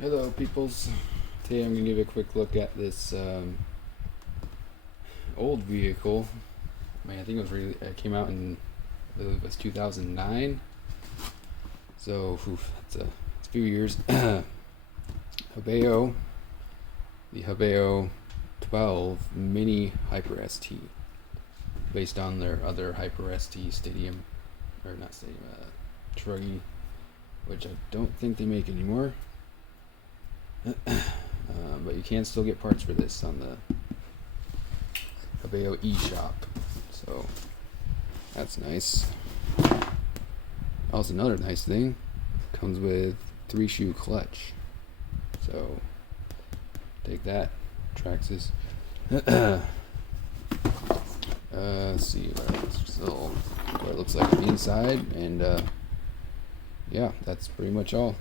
Hello, peoples. Today I'm going to give a quick look at this old vehicle. I think it came out in, I believe it was 2009. So, it's a few years. Hobao, the Hobao 12 Mini Hyper ST, based on their other Hyper ST Stadium, or not Stadium, Truggy, which I don't think they make anymore. But you can still get parts for this on the Hobao eShop, so that's nice. Also, another nice thing, comes with 3-shoe clutch, so take that, Traxxas. Let's see what it looks like on the inside, and yeah, that's pretty much all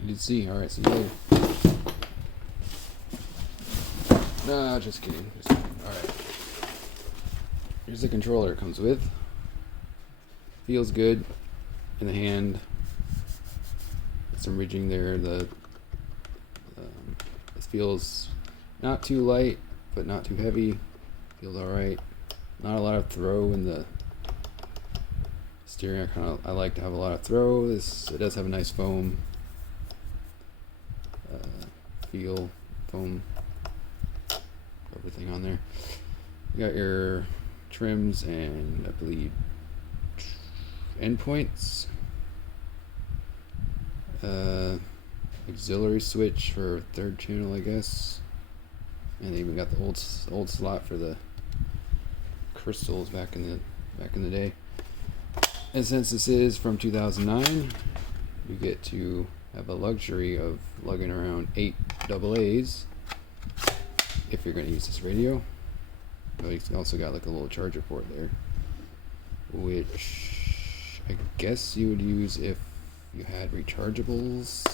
you need to see. Alright, see you later. No, just kidding. Alright. Here's the controller it comes with. Feels good in the hand. Some ridging there. It feels not too light, but not too heavy. Feels alright. Not a lot of throw in the steering. I like to have a lot of throw. It does have a nice foam feel, foam, everything on there. You got your trims and I believe endpoints. Auxiliary switch for third channel, I guess. And they even got the old slot for the crystals back in the day. And since this is from 2009, you get to have the luxury of lugging around 8 AA's if you're going to use this radio. But it's also got like a little charger port there, which I guess you would use if you had rechargeables.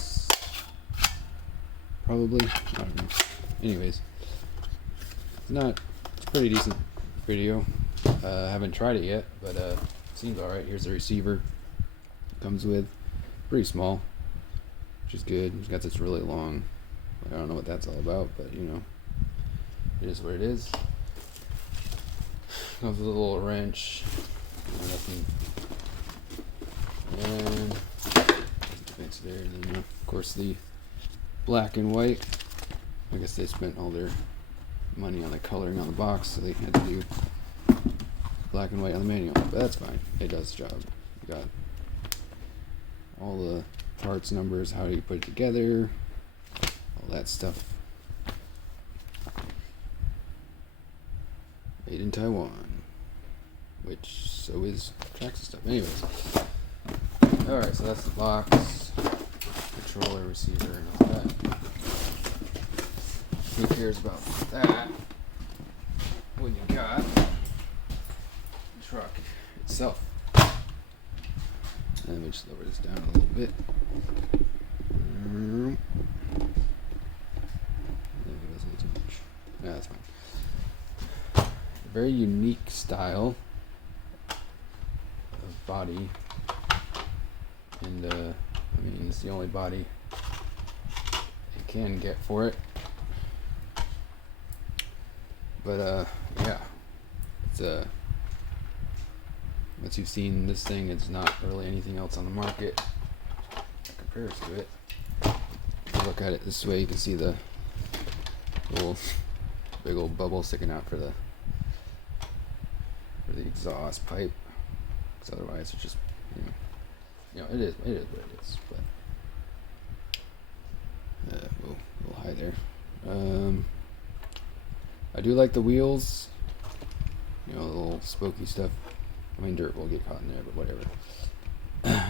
Probably. I don't know. Anyways, it's pretty decent video. I haven't tried it yet, but seems alright. Here's the receiver. Comes with pretty small, which is good. It's got this really long. I don't know what that's all about, but you know, it is what it is. Comes with a little wrench. Nothing. And there. And then, of course, the black and white. I guess they spent all their money on the coloring on the box, so they had to do black and white on the manual. But that's fine. It does the job. You got all the parts numbers, how do you put it together, all that stuff. Made in Taiwan, which so is Traxxas stuff. Anyways, alright, so that's the box, controller, receiver, and all that. Who cares about that when you got the truck itself? And let me just lower this down a little bit. Yeah, that's fine. A very unique style of body, and I mean, it's the only body you can get for it. But yeah, it's once you've seen this thing, it's not really anything else on the market that compares to it. If you look at it this way, you can see the little big old bubble sticking out for the exhaust pipe. Because otherwise, it's just it is what it is. But we'll hide there. I do like the wheels. The little spokey stuff. I mean, dirt will get caught in there, but whatever.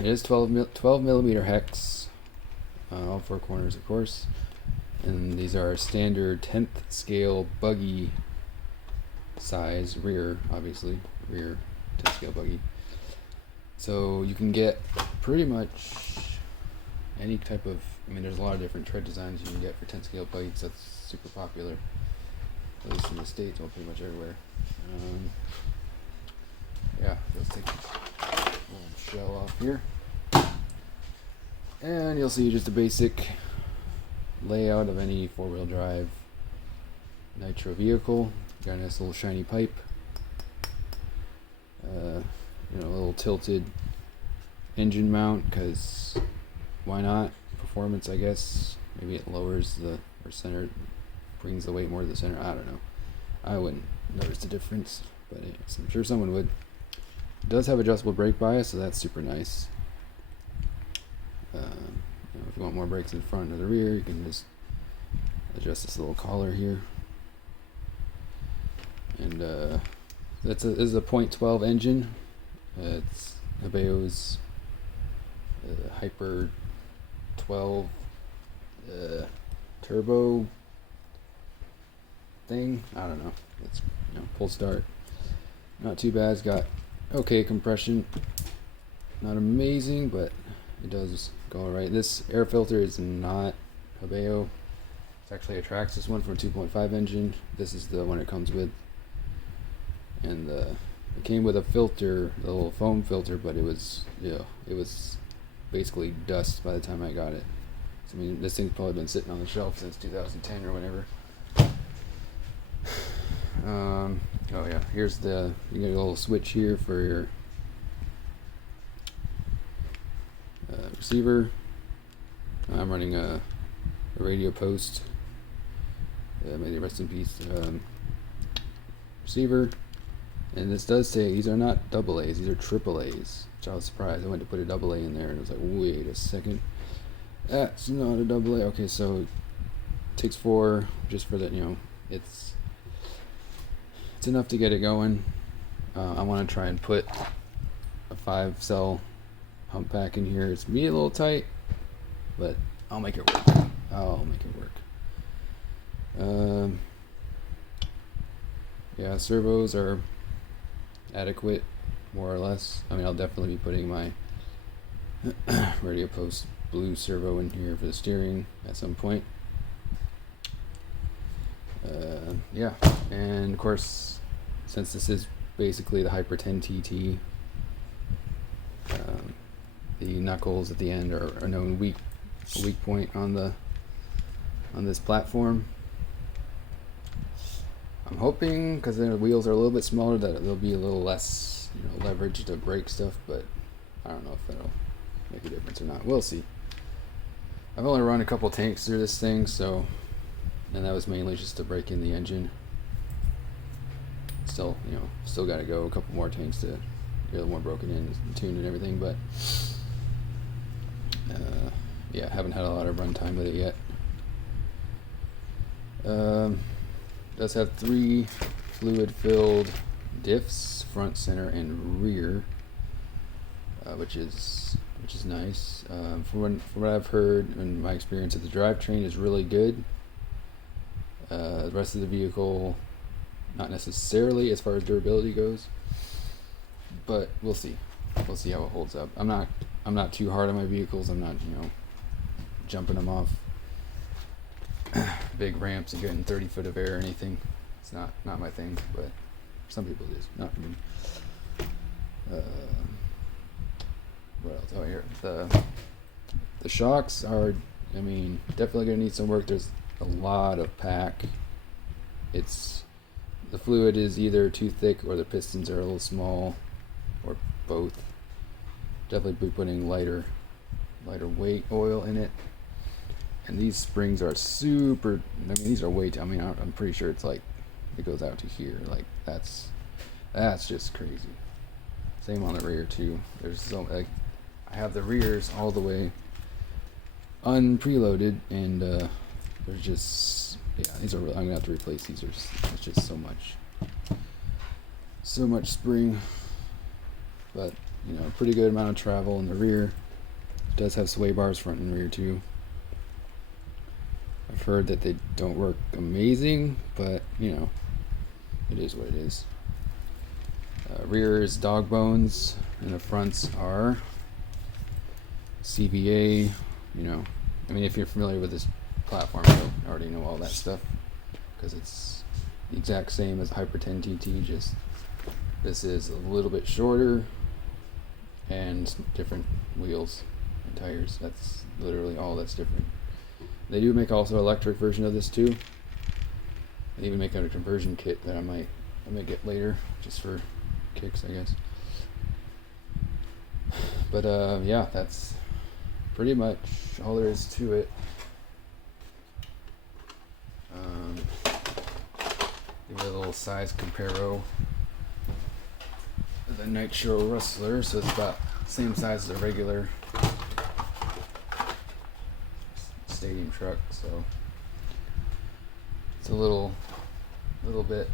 It is 12 millimeter hex, all 4 corners, of course. And these are standard 10th scale buggy size, rear, obviously, rear 10th scale buggy. So you can get pretty much any type of, there's a lot of different tread designs you can get for 10th scale buggies. That's super popular, at least in the States, well, pretty much everywhere. Yeah, let's take this little shell off here. And you'll see just a basic layout of any four-wheel drive Nitro vehicle. Got a nice little shiny pipe. A little tilted engine mount, because why not? Performance, I guess. Maybe it lowers or center, brings the weight more to the center. I don't know. I wouldn't notice the difference, but anyways, I'm sure someone would. It does have adjustable brake bias, so that's super nice. If you want more brakes in front or the rear, you can just adjust this little collar here. And this is a .12 engine. It's Hobao's Hyper 12 turbo thing. I don't know. It's full start. Not too bad. It's got okay compression. Not amazing, but it does go alright. This air filter is not Hobao. It's actually a Traxxas one from a 2.5 engine. This is the one it comes with. And it came with a filter, a little foam filter, but it was basically dust by the time I got it. So, I mean, this thing's probably been sitting on the shelf since 2010 or whatever. Oh yeah, here's you get a little switch here for your receiver. I'm running a radio post. May they rest in peace. Receiver. And this does say these are not double A's, these are triple A's, which I was surprised. I went to put a double A in there and it was like, wait a second, that's not a double A. Okay, so it takes 4 just for that, it's enough to get it going. I want to try and put a 5-cell hump pack in here. It's me a little tight, but I'll make it work. Yeah, servos are adequate, more or less. I mean, I'll definitely be putting my radio post blue servo in here for the steering at some point. Yeah, and of course, since this is basically the Hyper 10 TT, the knuckles at the end are a known weak point on this platform. I'm hoping, because the wheels are a little bit smaller, that there'll be a little less, leverage to brake stuff, but I don't know if that'll make a difference or not. We'll see. I've only run a couple tanks through this thing, and that was mainly just to break in the engine. Still got to go a couple more tanks to get a little more broken in and tuned and everything, but yeah, haven't had a lot of run time with it yet. Does have 3 fluid-filled diffs, front, center, and rear, which is nice. From what I've heard and my experience, the drivetrain is really good. The rest of the vehicle, not necessarily as far as durability goes, but we'll see. We'll see how it holds up. I'm not too hard on my vehicles. I'm not jumping them off big ramps and getting 30 foot of air or anything. It's not my thing, but some people it is, not for me. What else? Oh, here, the shocks are, definitely gonna need some work. There's a lot of pack. The fluid is either too thick or the pistons are a little small, or both. Definitely be putting lighter weight oil in it. And these springs are super, these are way too, I'm pretty sure it's like, it goes out to here. Like, that's just crazy. Same on the rear too. There's I have the rears all the way unpreloaded, and there's just, these are, I'm gonna have to replace these. It's just so much spring, but pretty good amount of travel in the rear. It does have sway bars front and rear too. I've heard that they don't work amazing, but it is what it is. Rear is dog bones, and the fronts are CVA. If you're familiar with this platform, you'll already know all that stuff, because it's the exact same as Hyper 10 TT, just this is a little bit shorter and different wheels and tires. That's literally all that's different. They do make also electric version of this too. They even make a conversion kit that I might get later, just for kicks, I guess. But yeah, that's pretty much all there is to it. Give it a little size comparo. The Nitro Rustler, so it's about the same size as a regular stadium truck. So it's a little bit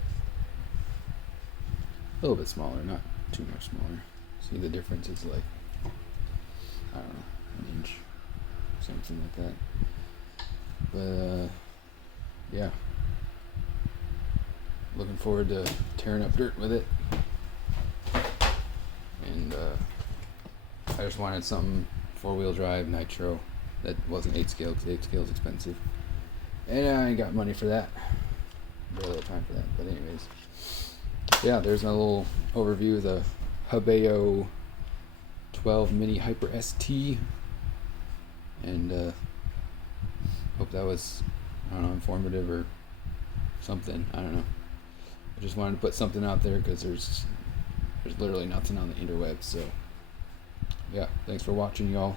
smaller, not too much smaller. See the difference? It's like, I don't know, an inch, something like that. But yeah, looking forward to tearing up dirt with it. And I just wanted something 4-wheel drive Nitro that wasn't 8 scale, because 8 scale is expensive, and I ain't got money for that. Very little time for that. But anyways, yeah, there's a little overview of the Hobao 12 Mini Hyper ST, and hope that was, I don't know, informative or something. I don't know. I just wanted to put something out there because there's literally nothing on the interweb. So yeah, thanks for watching, y'all.